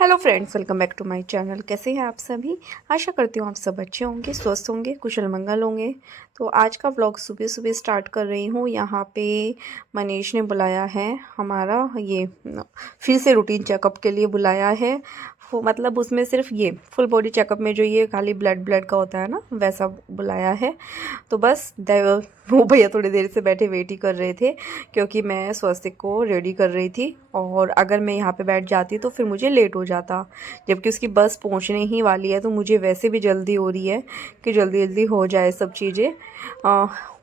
Hello friends, welcome back to my channel. कैसे हैं आप सभी? आशा करती हूँ आप सब अच्छे होंगे, स्वस्थ होंगे, कुशल मंगल होंगे। तो आज का व्लॉग सुबह सुबह स्टार्ट कर रही हूँ। यहाँ पे मनीष ने बुलाया है, हमारा ये फिर से रूटीन चेकअप के लिए बुलाया है। मतलब उसमें सिर्फ ये फुल बॉडी चेकअप में जो ये खाली ब्लड का होता है ना, वैसा बुलाया है। तो बस वो भैया थोड़ी देर से बैठे वेट ही कर रहे थे, क्योंकि मैं स्वस्तिक को रेडी कर रही थी और अगर मैं यहाँ पे बैठ जाती तो फिर मुझे लेट हो जाता, जबकि उसकी बस पहुँचने ही वाली है। तो मुझे वैसे भी जल्दी हो रही है कि जल्दी जल्दी हो जाए सब चीज़ें।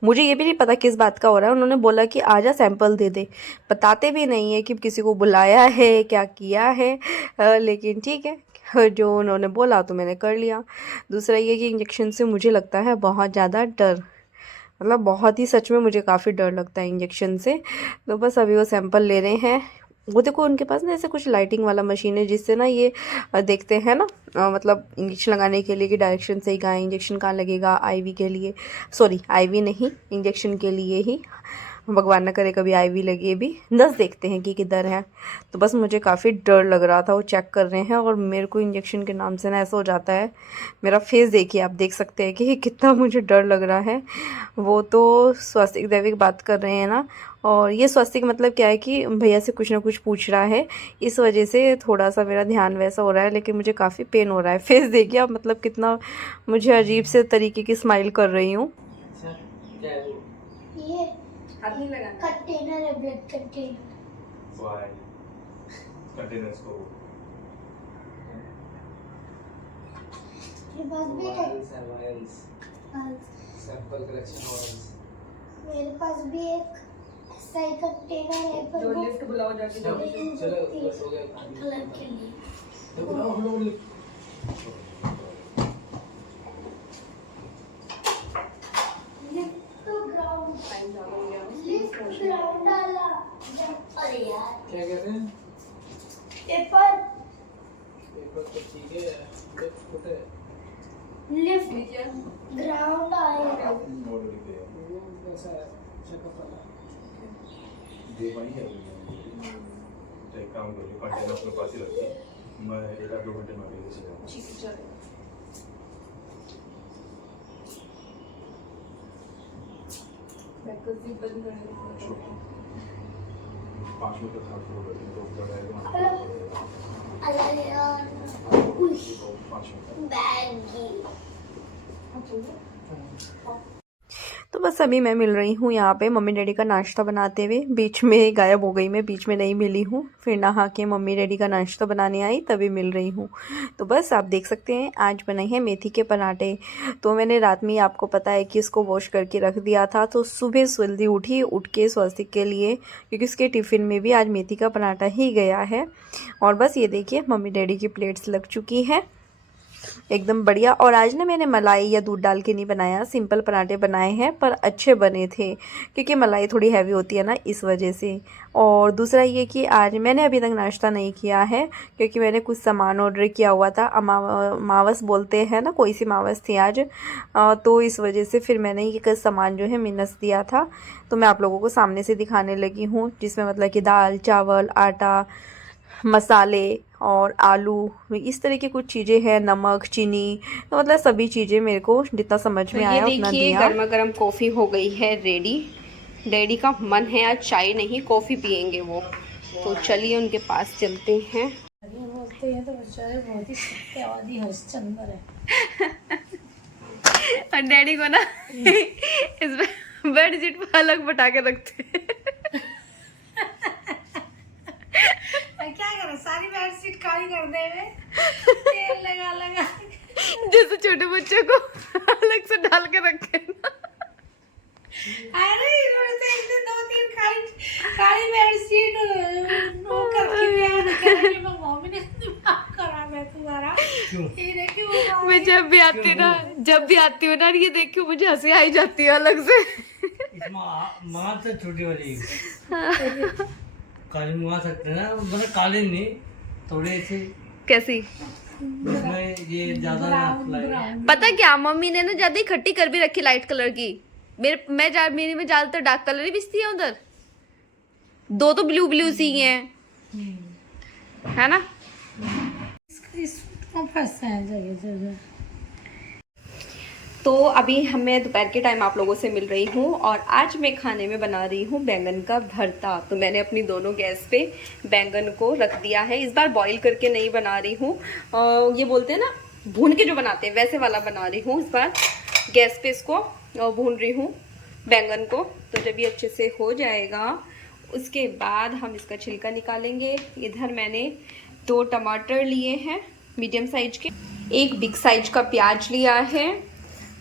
मुझे ये भी नहीं पता किस बात का हो रहा है। उन्होंने बोला कि आजा सैंपल दे दे, बताते भी नहीं है कि किसी को बुलाया है क्या किया है। लेकिन ठीक है, जो उन्होंने बोला तो मैंने कर लिया। दूसरा ये कि इंजेक्शन से मुझे लगता है बहुत ज़्यादा डर, मतलब बहुत ही सच में मुझे काफ़ी डर लगता है इंजेक्शन से। तो बस अभी वो सैंपल ले रहे हैं। वो देखो उनके पास ना ऐसे कुछ लाइटिंग वाला मशीन है, जिससे ना ये देखते हैं ना, मतलब इंजेक्शन लगाने के लिए कि डायरेक्शन सही कहाँ है, इंजेक्शन कहाँ लगेगा। आईवी के लिए, सॉरी आईवी नहीं, इंजेक्शन के लिए ही। भगवान ना करे कभी आईवी लगे भी। नस देखते हैं कि किधर है। तो बस मुझे काफ़ी डर लग रहा था, वो चेक कर रहे हैं और मेरे को इंजेक्शन के नाम से ना ऐसा हो जाता है। मेरा फेस देखिए, आप देख सकते हैं कि कितना मुझे डर लग रहा है। वो तो स्वस्तिक देवी की बात कर रहे हैं ना, और ये स्वस्तिक मतलब क्या है कि भैया से कुछ ना कुछ पूछ रहा है, इस वजह से थोड़ा सा मेरा ध्यान वैसा हो रहा है। लेकिन मुझे काफ़ी पेन हो रहा है। फेस देखिए आप, मतलब कितना मुझे अजीब से तरीके की स्माइल कर रही हूँ। क्या है वो? ये हाथ नहीं लगाना। कंटेनर है, ब्लड कंटेनर। Why? Containers को मेरे पास भी है vials है, vials. Sample collection vials. मेरे पास भी एक ऐसा ही कंटेनर है, पर जो वो लिफ्ट बुलाओ जाके चलो जल्दी से। चलो बस हो गया। कलर के लिए। देखो ना हम लोग लिफ्ट तो ग्राउंड, टाइम ज़्यादा हो गया। लिफ्ट ग्राउंड वाला। अरे यार, क्या कहते हैं? पेपर पेपर तो ठीक है, लिफ्ट छोटे है। लिफ्ट ग्राउंड आएगा। बोर्ड लिखे हैं। वो कैसा है? चेकअप वाला। दे पानी है तो एक काम करिए, कंटेनर अपने पास ही रखिए। मैं 1-2 घंटे में आके लेके जाऊँगा। ठीक है, चलो। बैकअप भी बंद कर दो। 5 मिनट तक आप फोन करेंगे तो बड़ा अरे यार, 5 मिनट। बैगी। तो बस अभी मैं मिल रही हूँ यहाँ पे मम्मी डैडी का नाश्ता बनाते हुए। बीच में गायब हो गई मैं, बीच में नहीं मिली हूँ। फिर नहा के मम्मी डैडी का नाश्ता बनाने आई, तभी मिल रही हूँ। तो बस आप देख सकते हैं आज बनाई है मेथी के पराठे। तो मैंने रात में ही, आपको पता है कि इसको वॉश करके रख दिया था। तो सुबह जल्दी उठी, उठ के स्वस्तिक के लिए, क्योंकि उसके टिफ़िन में भी आज मेथी का पराठा ही गया है। और बस ये देखिए मम्मी डैडी की प्लेट्स लग चुकी है एकदम बढ़िया। और आज ना मैंने मलाई या दूध डाल के नहीं बनाया, सिंपल पराठे बनाए हैं, पर अच्छे बने थे, क्योंकि मलाई थोड़ी हैवी होती है ना, इस वजह से। और दूसरा ये कि आज मैंने अभी तक नाश्ता नहीं किया है, क्योंकि मैंने कुछ सामान ऑर्डर किया हुआ था। अमावस बोलते हैं ना, कोई सी अमावस थी आज, तो इस वजह से फिर मैंने ये कुछ सामान जो है मिनस दिया था। तो मैं आप लोगों को सामने से दिखाने लगी हूँ, जिसमें मतलब कि दाल, चावल, आटा, मसाले और आलू, इस तरह की कुछ चीज़ें हैं, नमक, चीनी। तो मतलब सभी चीज़ें मेरे को जितना समझ में आया उतना दिया। गर्मा गर्म कॉफ़ी हो गई है रेडी। डैडी का मन है आज चाय नहीं कॉफ़ी पियेंगे वो, तो चलिए उनके पास चलते हैं। बोलते हैं तो बेचारे बहुत ही सत्यवादी हरिश्चंद्र है। और डैडी को ना इस बेडशीट पर अलग बटा के रखते हैं। क्या करें, सारी बेडशीट काली कर दे में तेल लगा लगा। जैसे छोटे बच्चों को अलग से डाल के रखे ना। अरे इन्होंने तो एक दिन 2-3 काली बेडशीट नो करके दिया। मम्मी ने दिमाग खराब है तुम्हारा। ये देखियो, मैं जब भी आती हूँ ना, ये देखियो मुझे हंसी आई जाती है अलग से। माँ तो छोटी वाली काली मंगा सकते हैं ना, मतलब काली नहीं, थोड़ी ऐसी। कैसी? उसमें ये ज्यादा पता क्या, मम्मी ने ना ज्यादा ही खट्टी कर भी रखी, लाइट कलर की। मेरी में ज्यादातर डार्क कलर ही बिचती है उधर। 2 तो ब्लू सी हैं, है ना। इस सूट में फंसता है जगह जगह। तो अभी मैं दोपहर के टाइम आप लोगों से मिल रही हूँ और आज मैं खाने में बना रही हूँ बैंगन का भरता। तो मैंने अपनी दोनों गैस पे बैंगन को रख दिया है। इस बार बॉईल करके नहीं बना रही हूँ, ये बोलते हैं ना भून के जो बनाते हैं वैसे वाला बना रही हूँ। इस बार गैस पे इसको भून रही हूँ बैंगन को। तो जब ये अच्छे से हो जाएगा उसके बाद हम इसका छिलका निकालेंगे। इधर मैंने 2 टमाटर लिए हैं मीडियम साइज के, 1 बिग साइज का प्याज लिया है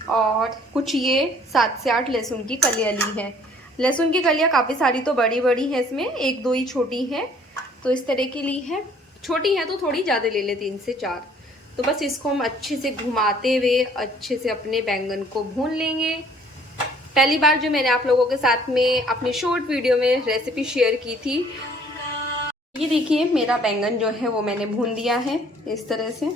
और कुछ ये 7 से 8 लहसुन की कलियाँ ली है। लहसुन की कलियाँ काफ़ी सारी तो बड़ी बड़ी हैं, इसमें 1-2 ही छोटी हैं। तो इस तरह की ली है, छोटी है तो थोड़ी ज़्यादा ले ले 3 से 4। तो बस इसको हम अच्छे से घुमाते हुए अच्छे से अपने बैंगन को भून लेंगे। पहली बार जो मैंने आप लोगों के साथ में अपनी शॉर्ट वीडियो में रेसिपी शेयर की थी, ये देखिए मेरा बैंगन जो है वो मैंने भून दिया है इस तरह से।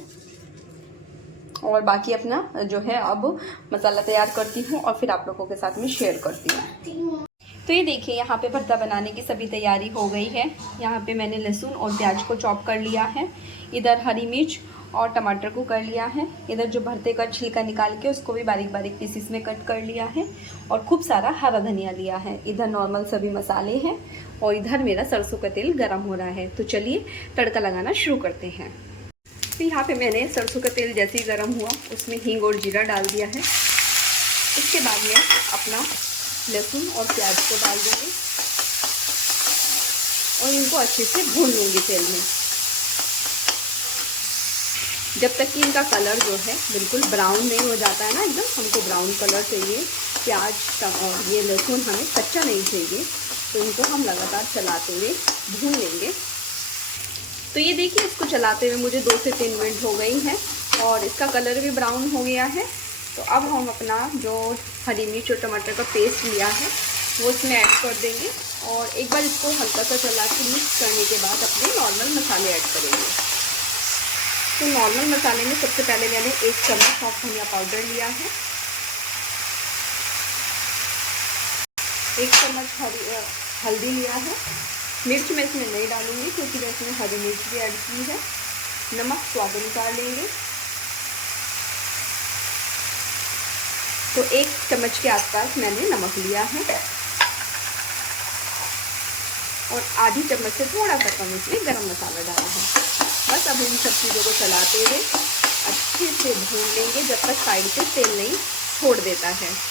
और बाकी अपना जो है अब मसाला तैयार करती हूँ और फिर आप लोगों के साथ में शेयर करती हूँ। तो ये देखिए यहाँ पे भरता बनाने की सभी तैयारी हो गई है। यहाँ पे मैंने लहसुन और प्याज को चॉप कर लिया है, इधर हरी मिर्च और टमाटर को कर लिया है, इधर जो भरते का छिलका निकाल के उसको भी बारीक बारीक पीसेस में कट कर लिया है और खूब सारा हरा धनिया लिया है। इधर नॉर्मल सभी मसाले हैं और इधर मेरा सरसों का तेल गर्म हो रहा है। तो चलिए तड़का लगाना शुरू करते हैं। तो यहाँ पे मैंने सरसों का तेल जैसे ही गर्म हुआ उसमें हींग और जीरा डाल दिया है। इसके बाद में अपना लहसुन और प्याज को डाल दूँगी और इनको अच्छे से भून लूँगी तेल में, जब तक कि इनका कलर जो है बिल्कुल ब्राउन नहीं हो जाता है ना, एकदम हमको ब्राउन कलर चाहिए। प्याज और ये लहसुन हमें कच्चा नहीं चाहिए, तो इनको हम लगातार चलाते हुए भून लेंगे। तो ये देखिए इसको चलाते हुए मुझे 2 से 3 मिनट हो गई हैं और इसका कलर भी ब्राउन हो गया है। तो अब हम अपना जो हरी मिर्च और टमाटर का पेस्ट लिया है वो इसमें ऐड कर देंगे और एक बार इसको हल्का सा चला के मिक्स करने के बाद अपने नॉर्मल मसाले ऐड करेंगे। तो नॉर्मल मसाले में सबसे पहले मैंने 1 चम्मच सॉफ्ट धनिया पाउडर लिया है, 1 चम्मच हल्दी लिया है। मिर्च मैं इसमें नहीं डालूंगी क्योंकि मैं इसमें हरी मिर्च भी ऐड की है। नमक स्वाद अनुसार लेंगे, तो 1 चम्मच के आसपास मैंने नमक लिया है और आधी चम्मच से थोड़ा सा कम इसमें गरम मसाला डाला है। बस अब इन सब चीज़ों को चलाते हुए अच्छे से भून लेंगे जब तक साइड से तेल नहीं छोड़ देता है।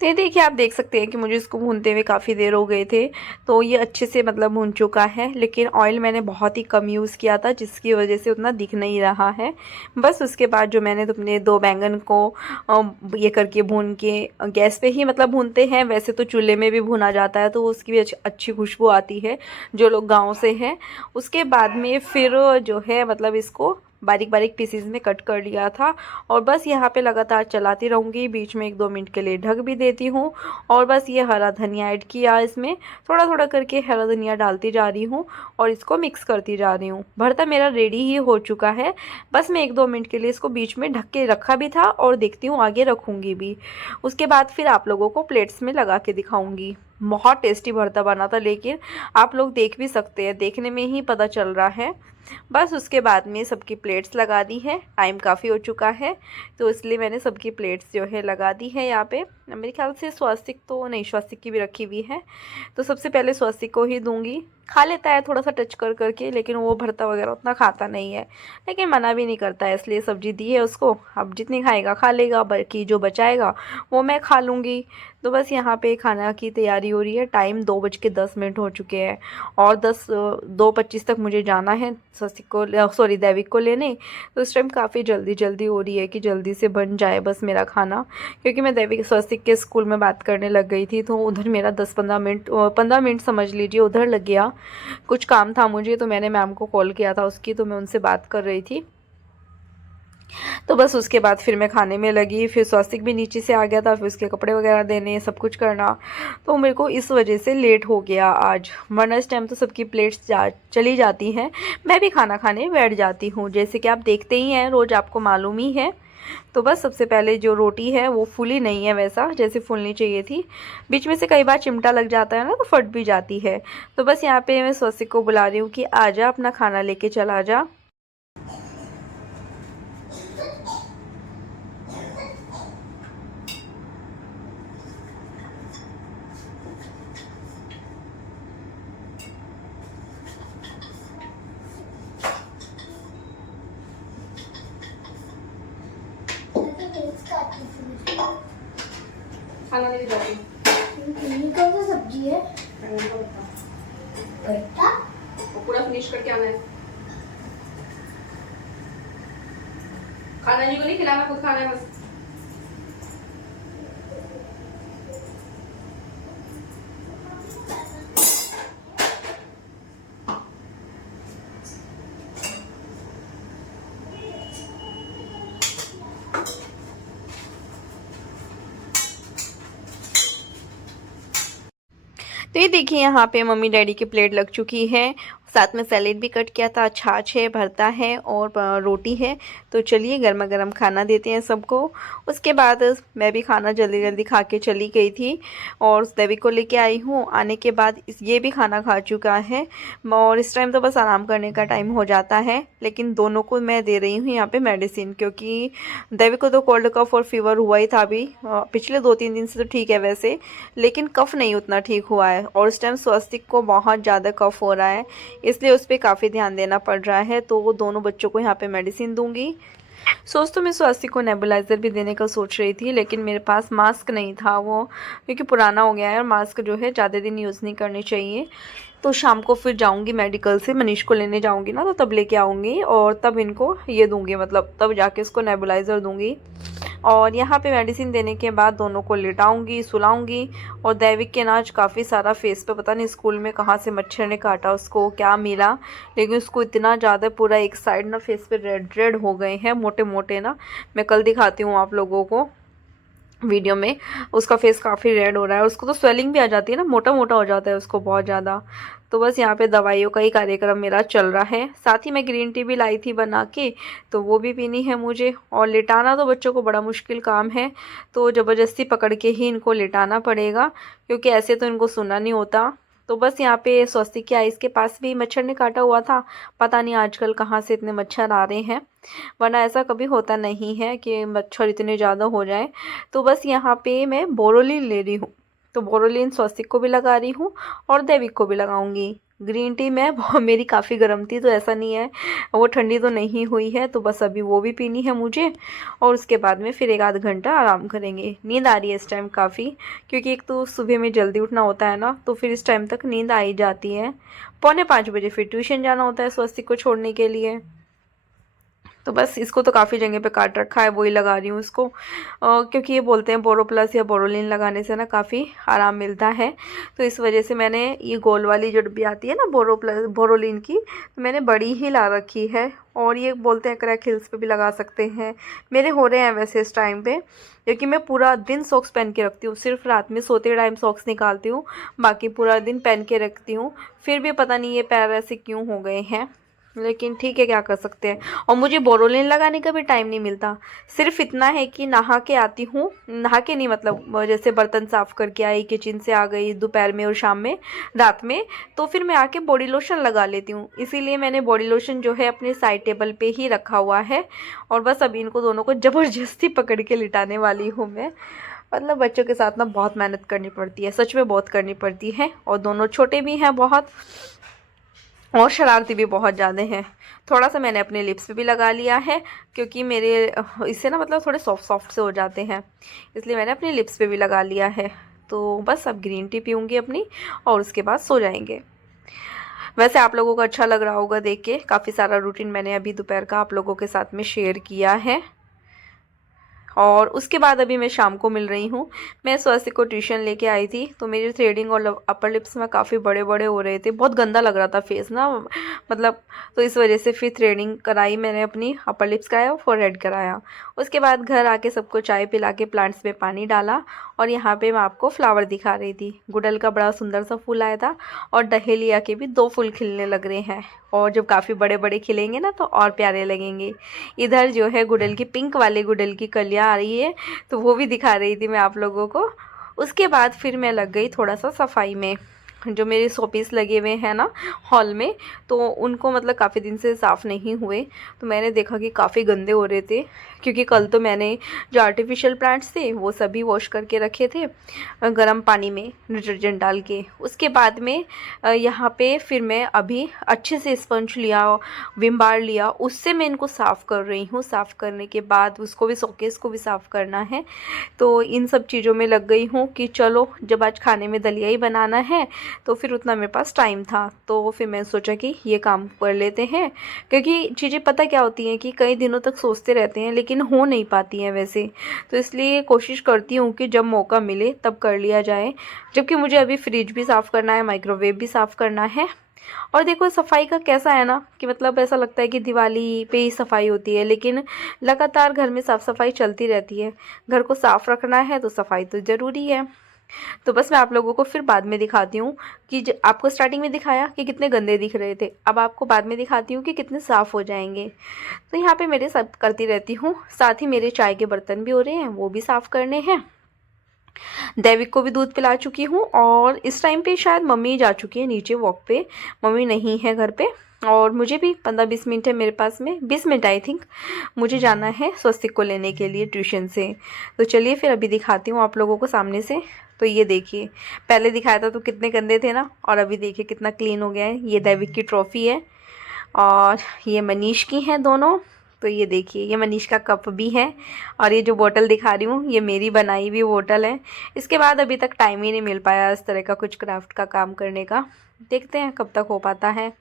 तो ये देखिए आप देख सकते हैं कि मुझे इसको भूनते हुए काफ़ी देर हो गए थे। तो ये अच्छे से मतलब भून चुका है, लेकिन ऑयल मैंने बहुत ही कम यूज़ किया था जिसकी वजह से उतना दिख नहीं रहा है। बस उसके बाद जो मैंने अपने 2 बैंगन को ये करके भून के गैस पे ही मतलब भूनते हैं, वैसे तो चूल्हे में भी भुना जाता है तो उसकी भी अच्छी खुशबू आती है जो लोग गाँव से हैं। उसके बाद में फिर जो है मतलब इसको बारीक बारीक पीसेस में कट कर लिया था और बस यहाँ पे लगातार चलाती रहूँगी। बीच में 1-2 मिनट के लिए ढक भी देती हूँ और बस ये हरा धनिया ऐड किया, इसमें थोड़ा थोड़ा करके हरा धनिया डालती जा रही हूँ और इसको मिक्स करती जा रही हूँ। भरता मेरा रेडी ही हो चुका है। बस मैं 1-2 मिनट के लिए इसको बीच में ढक के रखा भी था और देखती हूँ आगे रखूँगी भी। उसके बाद फिर आप लोगों को प्लेट्स में लगा के दिखाऊँगी। बहुत टेस्टी भरता बना था, लेकिन आप लोग देख भी सकते हैं, देखने में ही पता चल रहा है। बस उसके बाद में सबकी प्लेट्स लगा दी है। टाइम काफ़ी हो चुका है तो इसलिए मैंने सबकी प्लेट्स जो है लगा दी है। यहाँ पे मेरे ख्याल से स्वास्तिक तो नहीं, स्वास्तिक की भी रखी हुई है, तो सबसे पहले स्वास्तिक को ही दूंगी। खा लेता है थोड़ा सा टच कर करके, लेकिन वो भरता वगैरह उतना खाता नहीं है, लेकिन मना भी नहीं करता है, इसलिए सब्जी दी है उसको। अब जितनी खाएगा खा लेगा, बाकी जो बचाएगा वो मैं खा लूँगी। तो बस यहाँ पे खाना की तैयारी हो रही है। टाइम 2:10 हो चुके हैं और 2:25 तक मुझे जाना है स्वस्तिक को दैविक को लेने। तो इस टाइम काफ़ी जल्दी हो रही है कि जल्दी से बन जाए बस मेरा खाना, क्योंकि मैं दैविक स्वस्तिक के स्कूल में बात करने लग गई थी तो उधर मेरा 15 मिनट समझ लीजिए उधर लग गया। कुछ काम था मुझे तो मैंने मैम को कॉल किया था उसकी, तो मैं उनसे बात कर रही थी। तो बस उसके बाद फिर मैं खाने में लगी। फिर स्वास्तिक भी नीचे से आ गया था, फिर उसके कपड़े वगैरह देने, सब कुछ करना, तो मेरे को इस वजह से लेट हो गया आज। वरना इस टाइम तो सबकी प्लेट्स चली जाती हैं, मैं भी खाना खाने बैठ जाती हूँ, जैसे कि आप देखते ही हैं, रोज़ आपको मालूम ही है। तो बस सबसे पहले जो रोटी है वो फूली नहीं है वैसा जैसे फूलनी चाहिए थी, बीच में से कई बार चिमटा लग जाता है ना तो फट भी जाती है। तो बस यहाँ पे मैं स्वास्तिक को बुला रही हूँ कि आजा अपना खाना लेके चला जा। खाना लेके जाती ये कौन सा सब्जी है? गट्टा? वो पूरा फिनिश करके आना है। खाना जी को नहीं खिलाना, खुद खाना है बस। तो ये देखिए यहाँ पे मम्मी डैडी की प्लेट लग चुकी है, साथ में सैलेड भी कट किया था, छाछ है, भरता है और रोटी है। तो चलिए गर्मा गर्म खाना देते हैं सबको। उसके बाद मैं भी खाना जल्दी जल्दी खा के चली गई थी और देवी को लेके आई हूँ। आने के बाद ये भी खाना खा चुका है और इस टाइम तो बस आराम करने का टाइम हो जाता है। लेकिन दोनों को मैं दे रही हूँ यहाँ पे मेडिसिन, क्योंकि देवी को तो कोल्ड कफ और फीवर हुआ ही था अभी पिछले 2-3 दिन से। तो ठीक है वैसे, लेकिन कफ़ नहीं उतना ठीक हुआ है और इस टाइम स्वस्तिक को बहुत ज़्यादा कफ़ हो रहा है, इसलिए उस पर काफ़ी ध्यान देना पड़ रहा है। तो वो दोनों बच्चों को यहाँ पे मेडिसिन दूंगी। सोच तो मैं स्वस्तिक को नेबुलाइज़र भी देने का सोच रही थी, लेकिन मेरे पास मास्क नहीं था वो, क्योंकि पुराना हो गया है और मास्क जो है ज़्यादा दिन यूज़ नहीं करनी चाहिए। तो शाम को फिर जाऊंगी मेडिकल से, मनीष को लेने जाऊंगी ना, तो तब लेके आऊँगी और तब इनको ये दूंगी, मतलब तब जाके इसको नेबुलाइज़र दूंगी। और यहाँ पे मेडिसिन देने के बाद दोनों को लिटाऊंगी, सुलाऊंगी। और दैविक के नाच काफ़ी सारा फेस पे, पता नहीं स्कूल में कहाँ से मच्छर ने काटा, उसको क्या मिला, लेकिन उसको इतना ज़्यादा पूरा एक साइड ना फेस पे रेड रेड हो गए हैं, मोटे मोटे ना। मैं कल दिखाती हूँ आप लोगों को वीडियो में। उसका फेस काफ़ी रेड हो रहा है, उसको तो स्वेलिंग भी आ जाती है ना, मोटा मोटा हो जाता है उसको बहुत ज़्यादा। तो बस यहाँ पे दवाइयों का ही कार्यक्रम मेरा चल रहा है। साथ ही मैं ग्रीन टी भी लाई थी बना के, तो वो भी पीनी है मुझे। और लिटाना तो बच्चों को बड़ा मुश्किल काम है, तो ज़बरदस्ती पकड़ के ही इनको लिटाना पड़ेगा, क्योंकि ऐसे तो इनको सुना नहीं होता। तो बस यहाँ पे स्वस्तिक की आइस के पास भी मच्छर ने काटा हुआ था, पता नहीं आजकल कहाँ से इतने मच्छर आ रहे हैं, वरना ऐसा कभी होता नहीं है कि मच्छर इतने ज़्यादा हो जाए। तो बस यहाँ पे मैं बोरोलिन ले रही हूँ, तो बोरोलिन स्वस्तिक को भी लगा रही हूँ और देविक को भी लगाऊंगी। ग्रीन टी में मेरी काफ़ी गर्म थी, तो ऐसा नहीं है वो ठंडी तो नहीं हुई है, तो बस अभी वो भी पीनी है मुझे। और उसके बाद में फिर 1-आध घंटा आराम करेंगे। नींद आ रही है इस टाइम काफ़ी, क्योंकि एक तो सुबह में जल्दी उठना होता है ना, तो फिर इस टाइम तक नींद आ ही जाती है। 4:45 बजे फिर ट्यूशन जाना होता है स्वस्तिक को छोड़ने के लिए। तो बस इसको तो काफ़ी जगह पे काट रखा है, वही लगा रही हूँ इसको, क्योंकि ये बोलते हैं बोरो प्लस या बोरोलिन लगाने से ना काफ़ी आराम मिलता है। तो इस वजह से मैंने ये गोल वाली जो डिब्बी आती है ना बोरो प्लस बोरोलिन की, तो मैंने बड़ी ही ला रखी है। और ये बोलते हैं क्रैक हिल्स पे भी लगा सकते हैं, मेरे हो रहे हैं वैसे इस टाइम पे, क्योंकि मैं पूरा दिन सॉक्स पहन के रखती हूँ, सिर्फ रात में सोते टाइम सॉक्स निकालती हूँ, बाकी पूरा दिन पहन के रखती हूँ। फिर भी पता नहीं ये पैर ऐसे क्यों हो गए हैं, लेकिन ठीक है क्या कर सकते हैं। और मुझे बोरोलिन लगाने का भी टाइम नहीं मिलता, सिर्फ इतना है कि नहा के आती हूँ, नहा के नहीं मतलब जैसे बर्तन साफ़ करके आई, किचन से आ गई दोपहर में और शाम में रात में, तो फिर मैं आके बॉडी लोशन लगा लेती हूँ। इसीलिए मैंने बॉडी लोशन जो है अपने साइड टेबल पे ही रखा हुआ है। और बस अभी इनको दोनों को ज़बरदस्ती पकड़ के लिटाने वाली हूँ मैं। मतलब बच्चों के साथ ना बहुत मेहनत करनी पड़ती है, सच में बहुत करनी पड़ती है। और दोनों छोटे भी हैं बहुत, और शरारती भी बहुत ज़्यादा हैं। थोड़ा सा मैंने अपने लिप्स पे भी लगा लिया है, क्योंकि मेरे इससे ना मतलब थोड़े सॉफ्ट सॉफ्ट से हो जाते हैं, इसलिए मैंने अपने लिप्स पे भी लगा लिया है। तो बस अब ग्रीन टी पीऊँगी अपनी और उसके बाद सो जाएंगे। वैसे आप लोगों को अच्छा लग रहा होगा देख के, काफ़ी सारा रूटीन मैंने अभी दोपहर का आप लोगों के साथ में शेयर किया है। और उसके बाद अभी मैं शाम को मिल रही हूँ। मैं स्वस्तिक को ट्यूशन लेके आई थी, तो मेरी थ्रेडिंग और अपर लिप्स में काफ़ी बड़े बड़े हो रहे थे, बहुत गंदा लग रहा था फेस ना, मतलब तो इस वजह से फिर थ्रेडिंग कराई मैंने, अपनी अपर लिप्स कराया और फोरहेड कराया। उसके बाद घर आके सबको चाय पिला के प्लांट्स में पानी डाला। और यहाँ पे मैं आपको फ्लावर दिखा रही थी, गुड़हल का बड़ा सुंदर सा फूल आया था और डहेलिया के भी 2 फूल खिलने लग रहे हैं, और जब काफ़ी बड़े बड़े खिलेंगे ना तो और प्यारे लगेंगे। इधर जो है गुड़हल की पिंक वाले गुड़हल की कलियाँ आ रही है, तो वो भी दिखा रही थी मैं आप लोगों को। उसके बाद फिर मैं लग गई थोड़ा सा सफाई में, जो मेरे शोपीस लगे हुए हैं ना हॉल में, तो उनको मतलब काफ़ी दिन से साफ़ नहीं हुए। तो मैंने देखा कि काफ़ी गंदे हो रहे थे, क्योंकि कल तो मैंने जो आर्टिफिशियल प्लांट्स थे वो सभी वॉश करके रखे थे गर्म पानी में डिटर्जेंट डाल के। उसके बाद में यहाँ पे फिर मैं अभी अच्छे से स्पंज लिया, विम बार लिया, उससे मैं इनको साफ़ कर रही हूँ। साफ़ करने के बाद उसको भी, शोकेस को भी साफ़ करना है। तो इन सब चीज़ों में लग गई हूँ कि चलो जब आज खाने में दलिया ही बनाना है तो फिर उतना मेरे पास टाइम था, तो फिर मैंने सोचा कि ये काम कर लेते हैं। क्योंकि चीज़ें पता क्या होती हैं कि कई दिनों तक सोचते रहते हैं लेकिन हो नहीं पाती हैं वैसे, तो इसलिए कोशिश करती हूँ कि जब मौका मिले तब कर लिया जाए। जबकि मुझे अभी फ्रिज भी साफ़ करना है, माइक्रोवेव भी साफ़ करना है। और देखो सफाई का कैसा है ना कि मतलब ऐसा लगता है कि दिवाली पे ही सफाई होती है, लेकिन लगातार घर में साफ़ सफाई चलती रहती है। घर को साफ़ रखना है तो सफाई तो ज़रूरी है। तो बस मैं आप लोगों को फिर बाद में दिखाती हूँ कि आपको स्टार्टिंग में दिखाया कि कितने गंदे दिख रहे थे, अब आपको बाद में दिखाती हूँ कि कितने साफ़ हो जाएंगे। तो यहाँ पे मेरे सब करती रहती हूँ, साथ ही मेरे चाय के बर्तन भी हो रहे हैं, वो भी साफ़ करने हैं। दैविक को भी दूध पिला चुकी हूँ, और इस टाइम पे शायद मम्मी जा चुकी है नीचे वॉक पे, मम्मी नहीं है घर पे। और मुझे भी 15-20 मिनट है मेरे पास में, 20 मिनट आई थिंक, मुझे जाना है स्वस्तिक को लेने के लिए ट्यूशन से। तो चलिए फिर अभी दिखाती हूँ आप लोगों को सामने से। तो ये देखिए, पहले दिखाया था तो कितने गंदे थे ना, और अभी देखिए कितना क्लीन हो गया है। ये दैविक की ट्रॉफ़ी है और ये मनीष की हैं दोनों। तो ये देखिए, ये मनीष का कप भी है, और ये जो बोतल दिखा रही हूँ ये मेरी बनाई हुई बोतल है। इसके बाद अभी तक टाइम ही नहीं मिल पाया इस तरह का कुछ क्राफ्ट का काम करने का, देखते हैं कब तक हो पाता है।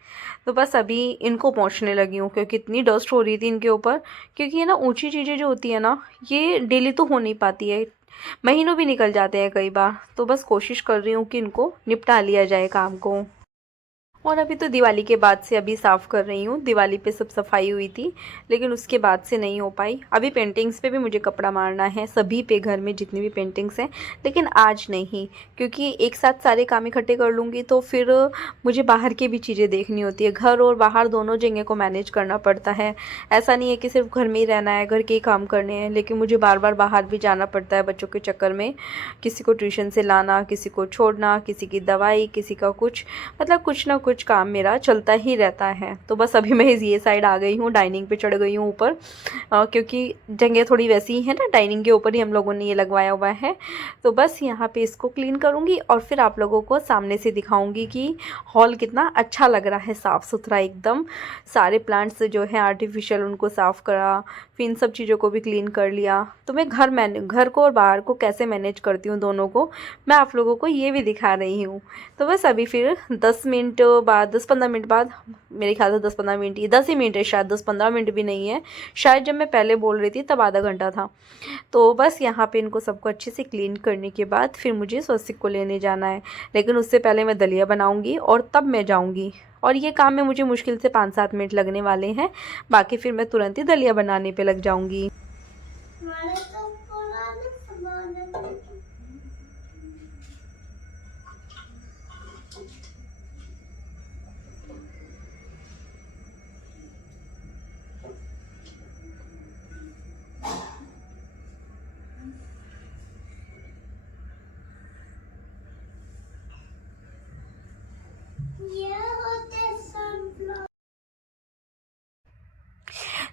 तो बस अभी इनको पोंछने लगी हूँ, क्योंकि इतनी डस्ट हो रही थी इनके ऊपर। क्योंकि ये ना ऊंची चीज़ें जो होती है ना, ये डेली तो हो नहीं पाती है, महीनों भी निकल जाते हैं कई बार। तो बस कोशिश कर रही हूँ कि इनको निपटा लिया जाए काम को। और अभी तो दिवाली के बाद से अभी साफ़ कर रही हूँ। दिवाली पे सब सफाई हुई थी, लेकिन उसके बाद से नहीं हो पाई। अभी पेंटिंग्स पे भी मुझे कपड़ा मारना है, सभी पे, घर में जितनी भी पेंटिंग्स हैं, लेकिन आज नहीं, क्योंकि एक साथ सारे काम इकट्ठे कर लूँगी तो फिर मुझे बाहर की भी चीज़ें देखनी होती है। घर और बाहर दोनों जगह को मैनेज करना पड़ता है। ऐसा नहीं है कि सिर्फ घर में ही रहना है, घर के ही काम करने हैं, लेकिन मुझे बार बार बाहर भी जाना पड़ता है बच्चों के चक्कर में। किसी को ट्यूशन से लाना, किसी को छोड़ना, किसी की दवाई, किसी का कुछ, मतलब कुछ ना कुछ काम मेरा चलता ही रहता है। तो बस अभी मैं ये साइड आ गई हूँ, डाइनिंग पे चढ़ गई हूँ ऊपर, क्योंकि जगह थोड़ी वैसी ही है ना, डाइनिंग के ऊपर ही हम लोगों ने ये लगवाया हुआ है। तो बस यहाँ पे इसको क्लीन करूँगी और फिर आप लोगों को सामने से दिखाऊँगी कि हॉल कितना अच्छा लग रहा है, साफ़ सुथरा एकदम। सारे प्लांट्स जो है आर्टिफिशियल, उनको साफ़ करा, फिर इन सब चीज़ों को भी क्लीन कर लिया। तो मैं घर को और बाहर को कैसे मैनेज करती हूँ दोनों को, मैं आप लोगों को ये भी दिखा रही हूँ। तो बस अभी फिर 10 मिनट बाद, 10-15 मिनट बाद, मेरे ख्याल से 10-15 मिनट ही, 10 ही मिनट है शायद, 10-15 मिनट भी नहीं है शायद। जब मैं पहले बोल रही थी तब आधा घंटा था। तो बस यहाँ पे इनको सबको अच्छे से क्लीन करने के बाद फिर मुझे स्वस्तिक को लेने जाना है। लेकिन उससे पहले मैं दलिया बनाऊँगी और तब मैं जाऊँगी, और ये काम में मुझे मुश्किल से 5-7 मिनट लगने वाले हैं। बाकी फिर मैं तुरंत ही दलिया बनाने पे लग जाऊँगी।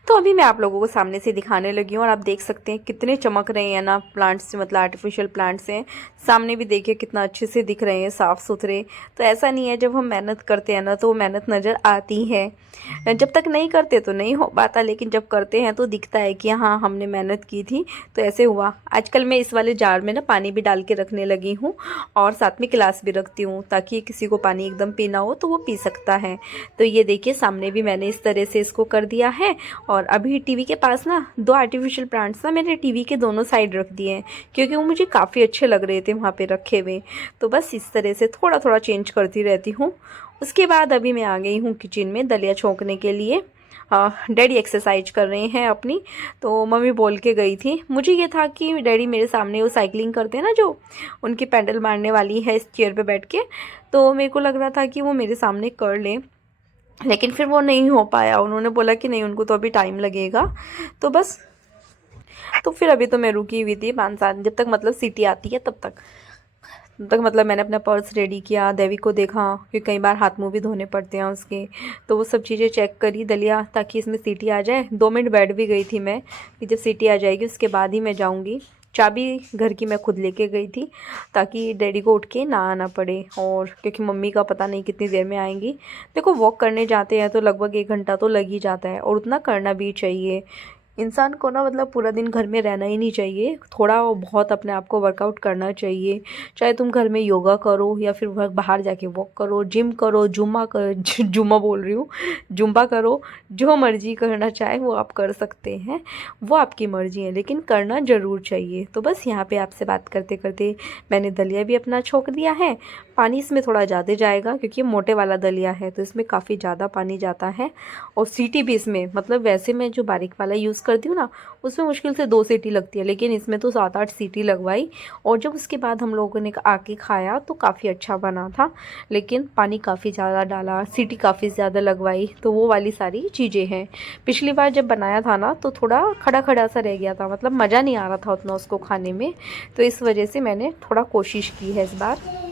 तो अभी मैं आप लोगों को सामने से दिखाने लगी हूँ, और आप देख सकते हैं कितने चमक रहे हैं ना प्लांट्स से, मतलब आर्टिफिशियल प्लांट्स हैं। सामने भी देखिए कितना अच्छे से दिख रहे हैं, साफ़ सुथरे। तो ऐसा नहीं है, जब हम मेहनत करते हैं ना तो वो मेहनत नज़र आती है। जब तक नहीं करते तो नहीं हो पाता, लेकिन जब करते हैं तो दिखता है कि हाँ हमने मेहनत की थी तो ऐसे हुआ। आजकल मैं इस वाले जार में ना पानी भी डाल के रखने लगी हूँ, और साथ में गिलास भी रखती हूँ, ताकि किसी को पानी एकदम पीना हो तो वो पी सकता है। तो ये देखिए सामने भी मैंने इस तरह से इसको कर दिया है। और अभी टीवी के पास ना 2 आर्टिफिशियल प्लांट्स ना मैंने टीवी के दोनों साइड रख दिए हैं, क्योंकि वो मुझे काफ़ी अच्छे लग रहे थे वहाँ पे रखे हुए। तो बस इस तरह से थोड़ा थोड़ा चेंज करती रहती हूँ। उसके बाद अभी मैं आ गई हूँ किचन में दलिया छोंकने के लिए। डैडी एक्सरसाइज कर रहे हैं अपनी, तो मम्मी बोल के गई थी। मुझे ये था कि डैडी मेरे सामने वो साइकिलिंग करते हैं ना, जो उनकी पैडल मारने वाली है इस चेयर पे बैठ के, तो मेरे को लग रहा था कि वो मेरे सामने कर लें, लेकिन फिर वो नहीं हो पाया। उन्होंने बोला कि नहीं, उनको तो अभी टाइम लगेगा। तो बस, तो फिर अभी तो मैं रुकी हुई थी 5-7, जब तक मतलब सीटी आती है तब तक। तक मतलब मैंने अपना पर्स रेडी किया, देवी को देखा कि कई बार हाथ मुँह भी धोने पड़ते हैं उसके, तो वो सब चीज़ें चेक करी दलिया ताकि इसमें सीटी आ जाए। 2 मिनट बैठ भी गई थी मैं कि जब सीटी आ जाएगी उसके बाद ही मैं जाऊँगी। चाबी घर की मैं खुद लेके गई थी ताकि डैडी को उठ के ना आना पड़े, और क्योंकि मम्मी का पता नहीं कितनी देर में आएंगी। देखो वॉक करने जाते हैं तो लगभग 1 घंटा तो लग ही जाता है, और उतना करना भी चाहिए। इंसान को ना मतलब पूरा दिन घर में रहना ही नहीं चाहिए, थोड़ा बहुत अपने आप को वर्कआउट करना चाहिए। चाहे तुम घर में योगा करो या फिर बाहर जाके वॉक करो, जिम करो, जुम्मा बोल रही हूँ, जुम्बा करो, जो मर्जी करना चाहे वो आप कर सकते हैं, वो आपकी मर्जी है, लेकिन करना ज़रूर चाहिए। तो बस यहाँ पे आपसे बात करते करते मैंने दलिया भी अपना छोंक दिया है। पानी इसमें थोड़ा ज़्यादा जाएगा क्योंकि ये मोटे वाला दलिया है तो इसमें काफ़ी ज़्यादा पानी जाता है, और सीटी भी इसमें मतलब वैसे मैं जो बारीक वाला यूज़ करती हूँ ना उसमें मुश्किल से 2 सीटी लगती है, लेकिन इसमें तो 7-8 सीटी लगवाई। और जब उसके बाद हम लोगों ने आके खाया तो काफ़ी अच्छा बना था, लेकिन पानी काफ़ी ज़्यादा डाला, सीटी काफ़ी ज़्यादा लगवाई, तो वो वाली सारी चीज़ें हैं। पिछली बार जब बनाया था ना तो थोड़ा खड़ा खड़ा सा रह गया था, मतलब मज़ा नहीं आ रहा था उतना उसको खाने में, तो इस वजह से मैंने थोड़ा कोशिश की है इस बार।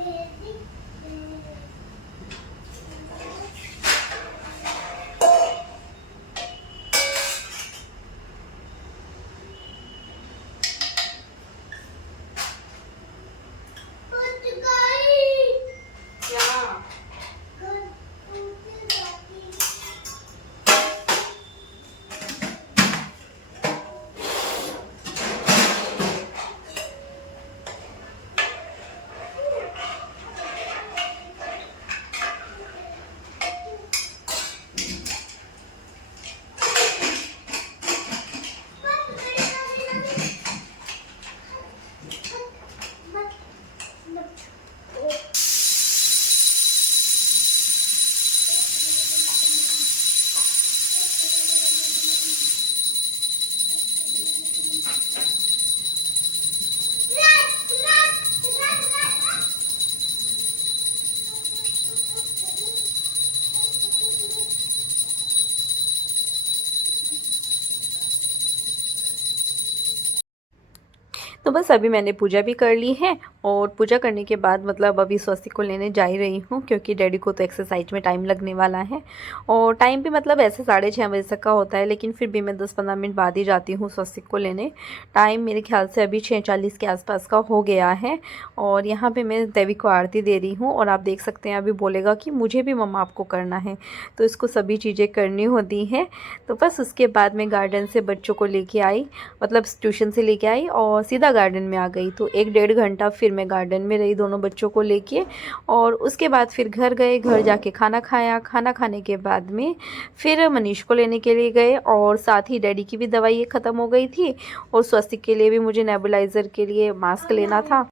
तो बस अभी मैंने पूजा भी कर ली है, और पूजा करने के बाद मतलब अभी स्वस्तिक को लेने जा ही रही हूँ क्योंकि डैडी को तो एक्सरसाइज में टाइम लगने वाला है। और टाइम भी मतलब ऐसे 6:30 बजे तक का होता है, लेकिन फिर भी मैं 10-15 मिनट बाद ही जाती हूँ स्वस्तिक को लेने। टाइम मेरे ख्याल से अभी 6:40 के आसपास का हो गया है, और यहाँ पर मैं देवी को आरती दे रही हूँ। और आप देख सकते हैं अभी बोलेगा कि मुझे भी मम्मा आपको करना है, तो इसको सभी चीज़ें करनी होती हैं। तो बस उसके बाद मैं गार्डन से बच्चों को लेके आई, मतलब ट्यूशन से लेके आई और सीधा गार्डन में आ गई। तो 1-1.5 घंटा फिर मैं गार्डन में रही दोनों बच्चों को लेके, और उसके बाद फिर घर गए, घर जाके खाना खाया। खाना खाने के बाद में फिर मनीष को लेने के लिए गए, और साथ ही डैडी की भी दवाई ख़त्म हो गई थी, और स्वस्तिक के लिए भी मुझे नेबुलाइज़र के लिए मास्क लेना था।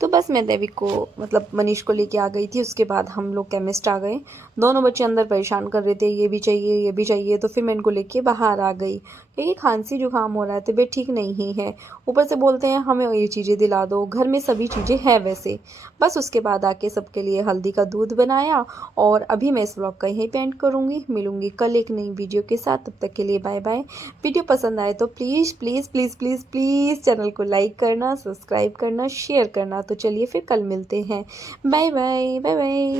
तो बस मैं देवी को मतलब मनीष को लेके आ गई थी। उसके बाद हम लोग केमिस्ट आ गए। दोनों बच्चे अंदर परेशान कर रहे थे, ये भी चाहिए ये भी चाहिए, तो फिर मैं इनको लेके बाहर आ गई क्योंकि खांसी जुकाम हो रहा है, तबीयत ठीक नहीं है। ऊपर से बोलते हैं हमें ये चीज़ें दिला दो, घर में सभी चीज़ें हैं वैसे। बस उसके बाद आके सबके लिए हल्दी का दूध बनाया, और अभी मैं इस व्लॉग का यहीं पे एंड करूँगी। मिलूँगी कल एक नई वीडियो के साथ, तब तक के लिए बाय बाय। वीडियो पसंद आए तो please please please please please channel को लाइक करना, सब्सक्राइब करना, शेयर करना। तो चलिए फिर कल मिलते हैं। Bye bye bye bye.